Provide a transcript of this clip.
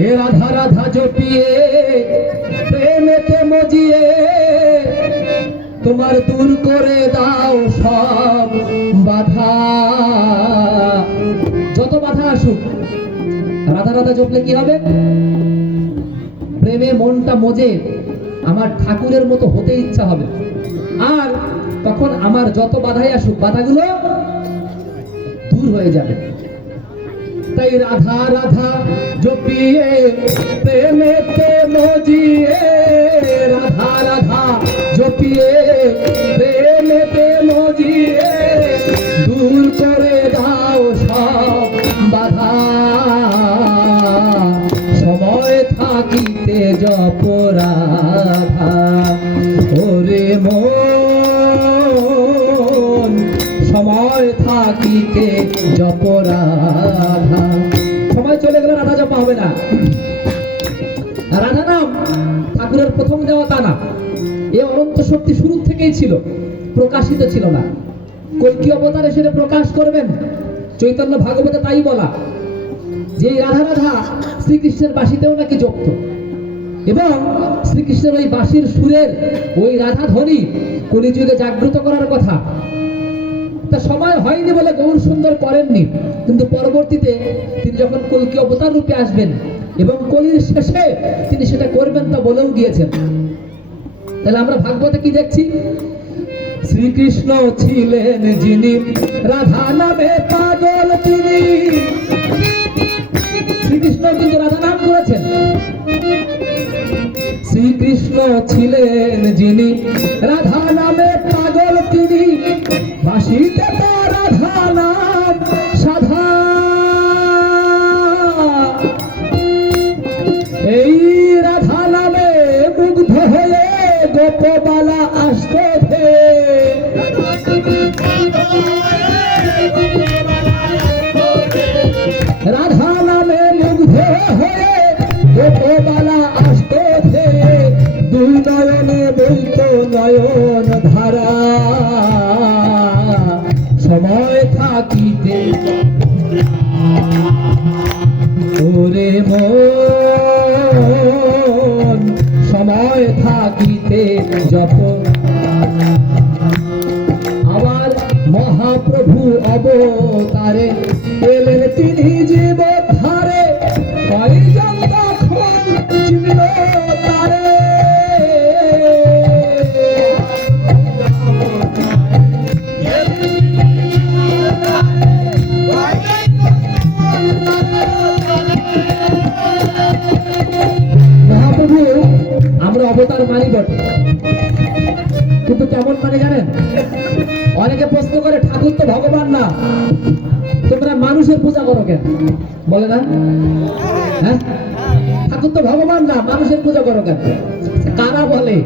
হে রাধা রাধা জপিয়ে প্রেমেতে মজিয়ে, তোমার দূর করে দাও সব বাধা। যত বাধা আসুক, রাধা রাধা জপলে কি হবে? প্রেমে মনটা মজে, আমার ঠাকুরের মতো হতে ইচ্ছা হবে। আর তখন আমার যত বাধাই আসুক, বাধাগুলো দূর হয়ে যাবে। তাই রাধা রাধা জপিয়ে প্রেমেতে মজিয়ে রাধা রাধা জপিয়ে প্রেমেতে মজিয়ে দূর করে দাও সব বাধা। সময় থাকিতে জপ রাধা, ওরে মন। সময় থাকিতে জপ রাধা। সময় চলে গেলে রাধা জপা হবে না। রাধা নাম ঠাকুরের প্রথম দেওয়া তা না। এ অনন্ত শক্তি শুরু থেকেই ছিল, প্রকাশিত ছিল না। কল্কি অবতারে সেটা প্রকাশ করবেন? চৈতন্য ভাগবতে তাই বলা। যে রাধা রাধা শ্রীকৃষ্ণের বাসিতেও নাকি যুক্ত। এবং শ্রীকৃষ্ণের ওই বাঁশির সুরের ওই রাধা ধ্বনি কলিযুগে জাগ্রত করার কথা। তা সময় হয়নি বলে গৌর সুন্দর করেননি। কিন্তু পরবর্তীতে তিনি যখন কলকি অবতার রূপে আসবেন এবং কলির শেষে তিনি সেটা করবেন তা বলেও গিয়েছেন। তাহলে আমরা ভাগবতে কি দেখছি? শ্রীকৃষ্ণ ছিলেন যিনি রাধা নামে পাগল তিনি। শ্রীকৃষ্ণ কিন্তু রাধা নাম করেছেন। শ্রীকৃষ্ণ ছিলেন যিনি বাসিতে তো রাধা সাধা। এই রাধা নামে মুগ্ধ হয়ে গোপবালা আসতে রাধা নামে মুগ্ধ হয়ে গোপবালা আসতে দুই নয়নে বইত নয়ন ধারা থাকিতে ওরে মন সময় থাকিতে যত আবার মহাপ্রভু অবতারে অবতার মানি বটে। কিন্তু কেমন মানে জানেন? অনেকে প্রশ্ন করে, ঠাকুর তো ভগবান না। তোমরা মানুষের পূজা করো কেন? বলে না? হ্যাঁ? ঠাকুর তো ভগবান না, মানুষের পূজা করো কেন? কারা বলে?